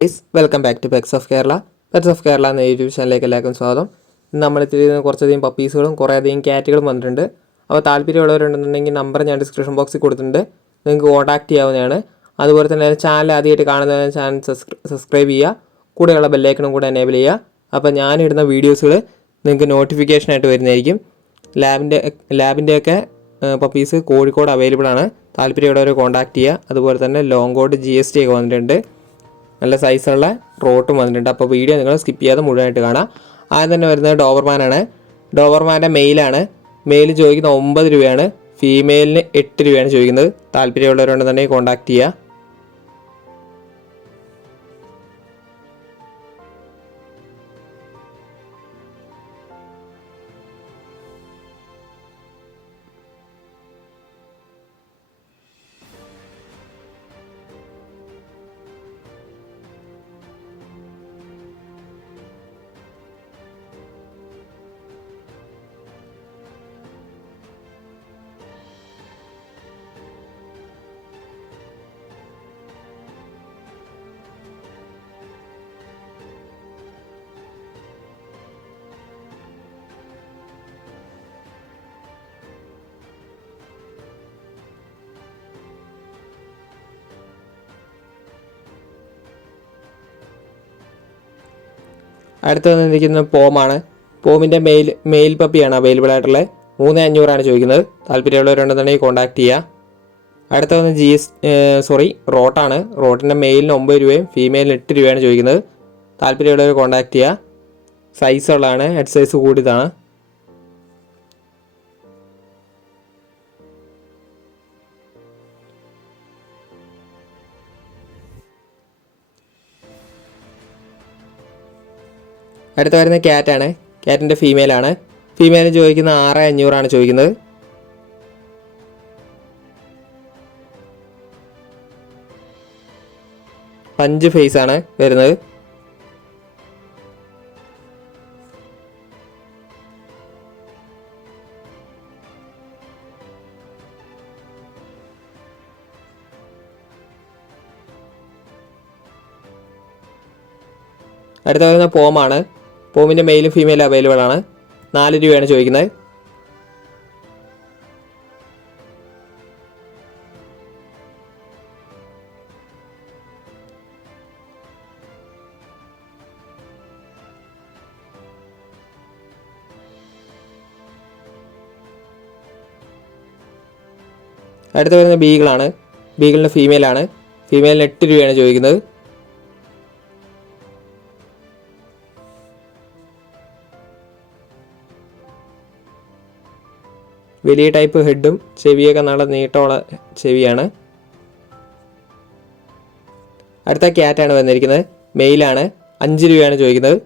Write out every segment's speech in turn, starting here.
Welcome back to pets of Kerala. Pets of Kerala എന്ന YouTube ചാനലിലേക്ക് എല്ലാവർക്കും സ്വാഗതം. ഇന്ന് നമ്മൾ എത്തിയിരിക്കുന്ന കുറച്ചധികം പപ്പീസുകളും കുറേയധികം ക്യാറ്റുകളും വന്നിട്ടുണ്ട്. അപ്പോൾ താല്പര്യമുള്ളവരുണ്ടെന്നുണ്ടെങ്കിൽ നമ്പർ ഞാൻ ഡിസ്ക്രിപ്ഷൻ ബോക്സിൽ കൊടുത്തിട്ടുണ്ട്, നിങ്ങൾക്ക് കോൺടാക്ട് ചെയ്യാവുന്നതാണ്. അതുപോലെ തന്നെ ചാനൽ ആദ്യമായിട്ട് കാണുന്നതിന് ചാനൽ സബ്സ്ക്രൈബ് ചെയ്യുക, കൂടെയുള്ള ബെല്ലൈക്കണും കൂടെ എനേബിൾ ചെയ്യുക. അപ്പോൾ ഞാനിടുന്ന വീഡിയോസുകൾ നിങ്ങൾക്ക് നോട്ടിഫിക്കേഷനായിട്ട് വരുന്നതായിരിക്കും. ലാബിൻ്റെയൊക്കെ പപ്പീസ് കോഴിക്കോട് അവൈലബിൾ ആണ്. താല്പര്യമുള്ളവരെ കോൺടാക്ട് ചെയ്യുക. അതുപോലെ തന്നെ ലോങ് കോഡ് GST ഒക്കെ വന്നിട്ടുണ്ട്, നല്ല സൈസുള്ള റോട്ടും വന്നിട്ടുണ്ട്. അപ്പോൾ വീഡിയോ നിങ്ങൾ സ്കിപ്പ് ചെയ്യാതെ മുഴുവനായിട്ട് കാണാം. ആദ്യം തന്നെ വരുന്നത് ഡോബർമാനാണ്. ഡോബർമാൻ്റെ മെയിലാണ്. മെയിൽ ചോദിക്കുന്നത് 9 രൂപയാണ്, ഫീമെയിലിന് 8 രൂപയാണ് ചോദിക്കുന്നത്. താല്പര്യമുള്ളവരുണ്ടെന്നുണ്ടെങ്കിൽ കോൺടാക്ട് ചെയ്യുക. അടുത്ത് വന്നിരിക്കുന്നത് പോമാണ്. പോമിൻ്റെ മെയിൽ പപ്പിയാണ് അവൈലബിൾ ആയിട്ടുള്ളത്. 3500 ചോദിക്കുന്നത്. താല്പര്യമുള്ളവരുണ്ടെന്നുണ്ടെങ്കിൽ കോൺടാക്ട് ചെയ്യുക. അടുത്ത വന്ന് റോട്ടാണ്. റോട്ടിൻ്റെ മെയിലിന് 9 രൂപയും ഫീമെയിലിന് 8 രൂപയാണ് ചോദിക്കുന്നത്. താല്പര്യമുള്ളവർ കോൺടാക്ട് ചെയ്യുക. സൈസുള്ളതാണ്, ഹെഡ് സൈസ് കൂടിയതാണ്. അടുത്ത വരുന്നത് ക്യാറ്റാണ്. ക്യാറ്റിൻ്റെ ഫീമെയിലാണ്. ഫീമെയിൽ ചോദിക്കുന്ന 6500 ചോദിക്കുന്നത്. പഞ്ച് ഫേസ് ആണ് വരുന്നത്. അടുത്ത വരുന്ന പോമാണ്. പോമിൻ്റെ മെയിലും ഫീമെയിലും അവൈലബിൾ ആണ്. 4 രൂപയാണ് ചോദിക്കുന്നത്. അടുത്ത വരുന്ന ബീഗിളാണ്. ബീഗിളിൻ്റെ ഫീമെയിലാണ്. ഫീമെയിലിന് 8 രൂപയാണ് ചോദിക്കുന്നത്. വലിയ ടൈപ്പ് ഹെഡും ചെവിയൊക്കെ നല്ല നീട്ടമുള്ള ചെവിയാണ്. അടുത്ത ക്യാറ്റാണ് വന്നിരിക്കുന്നത്. മെയിലാണ്. 5 രൂപയാണ് ചോദിക്കുന്നത്.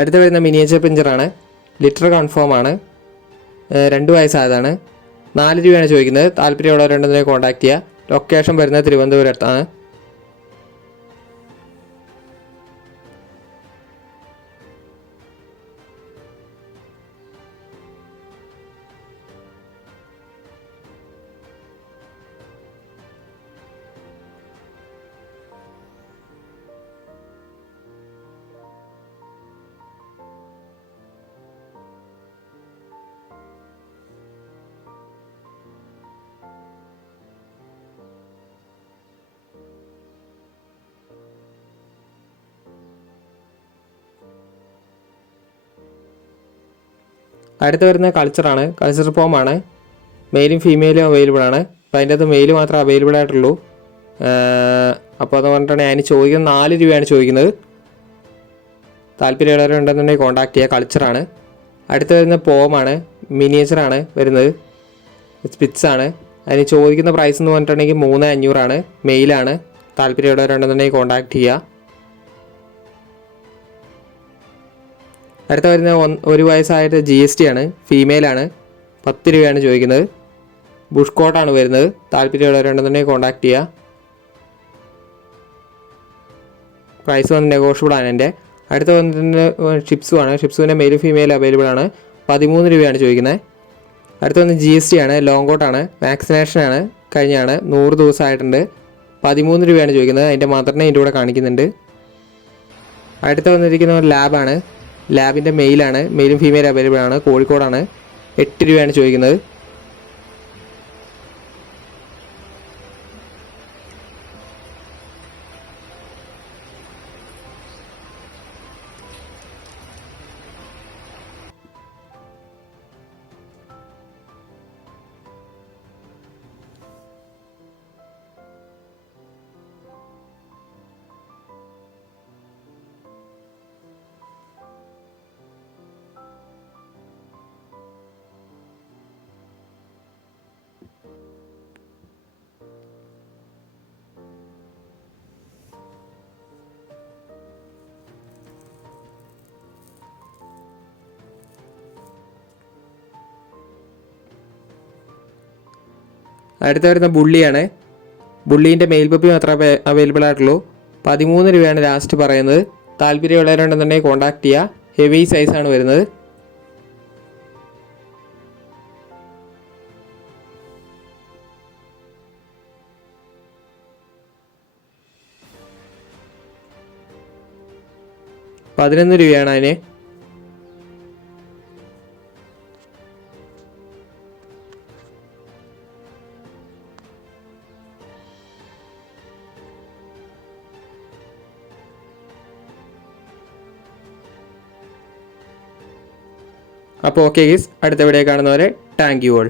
അടുത്ത വരുന്ന മിനിയേച്ചർ പിഞ്ചറാണ്. ലിറ്റർ കൺഫേം ആണ്. 2 വയസ്സായതാണ്. 4 രൂപയാണ് ചോദിക്കുന്നത്. താല്പര്യമുള്ളവരുണ്ടെങ്കിൽ കോൺടാക്ട് ചെയ്യുക. ലൊക്കേഷൻ വരുന്നത് തിരുവനന്തപുരത്താണ്. അടുത്ത് വരുന്നത് കൾച്ചറാണ്. കൾച്ചർ ഫോമാണ്. മെയിലും ഫീമെയിലും അവൈലബിൾ ആണ്. അപ്പോൾ അതിൻ്റെ അകത്ത് മെയിൽ മാത്രമേ അവൈലബിൾ ആയിട്ടുള്ളൂ. അപ്പോൾ അത് പറഞ്ഞിട്ടുണ്ടെങ്കിൽ അതിന് ചോദിക്കുന്നത് 4 രൂപയാണ് ചോദിക്കുന്നത്. താല്പര്യമുള്ളവരുണ്ടെന്നുണ്ടെങ്കിൽ കോൺടാക്ട് ചെയ്യുക. കൾച്ചറാണ്. അടുത്ത് വരുന്നത് പോമാണ്. മിനിയേച്ചറാണ് വരുന്നത്. സ്പിറ്റ്സാണ്. അതിന് ചോദിക്കുന്ന പ്രൈസ് എന്ന് പറഞ്ഞിട്ടുണ്ടെങ്കിൽ 3500 മെയിലാണ്. താല്പര്യമുള്ളവരുണ്ടെന്നുണ്ടെങ്കിൽ കോൺടാക്ട് ചെയ്യുക. അടുത്ത വരുന്ന 1 വയസ്സായിട്ട് GST ആണ്. ഫീമെയിലാണ്. 10 രൂപയാണ് ചോദിക്കുന്നത്. ബുഷ് കോട്ടാണ് വരുന്നത്. താല്പര്യമുള്ളവരുണ്ടെന്നുണ്ടെങ്കിൽ കോൺടാക്ട് ചെയ്യുക. പ്രൈസ് വന്ന് നെഗോഷ്യബിൾ ആണ് എൻ്റെ. അടുത്ത വന്നിട്ട് ഷിപ്സുമാണ്. ഷിപ്സുവിൻ്റെ മെയിൽ ഫീമെയിൽ അവൈലബിൾ ആണ്. 13 രൂപയാണ് ചോദിക്കുന്നത്. അടുത്ത വന്ന് GST ആണ്. ലോങ് കോട്ടാണ്. വാക്സിനേഷനാണ്. കഴിഞ്ഞാണ്. 100 ദിവസമായിട്ടുണ്ട്. 13 രൂപയാണ് ചോദിക്കുന്നത്. അതിൻ്റെ മദറിനെ ഇതിൻ്റെ കൂടെ കാണിക്കുന്നുണ്ട്. അടുത്ത വന്നിരിക്കുന്ന ഒരു ലാബാണ്. ലാബിൻ്റെ മെയിലാണ്. മെയിലും ഫീമെയിൽ അവൈലബിൾ ആണ്. കോഴിക്കോടാണ്. 8 രൂപയാണ് ചോദിക്കുന്നത്. അടുത്ത വരുന്ന ബുള്ളിയാണ്. ബുള്ളീൻ്റെ മെയിൽ പപ്പി മാത്രമേ അവൈലബിൾ ആയിട്ടുള്ളൂ. 13 രൂപയാണ് ലാസ്റ്റ് പറയുന്നത്. താല്പര്യമുള്ളവരുണ്ടെന്നുണ്ടെങ്കിൽ കോൺടാക്ട് ചെയ്യുക. ഹെവി സൈസാണ് വരുന്നത്. $11 രൂപയാണ് അതിന്. അപ്പോൾ ഓക്കെ ഗീസ്, അടുത്ത വീഡിയോ കാണുന്നവരെ താങ്ക് യു ഓൾ.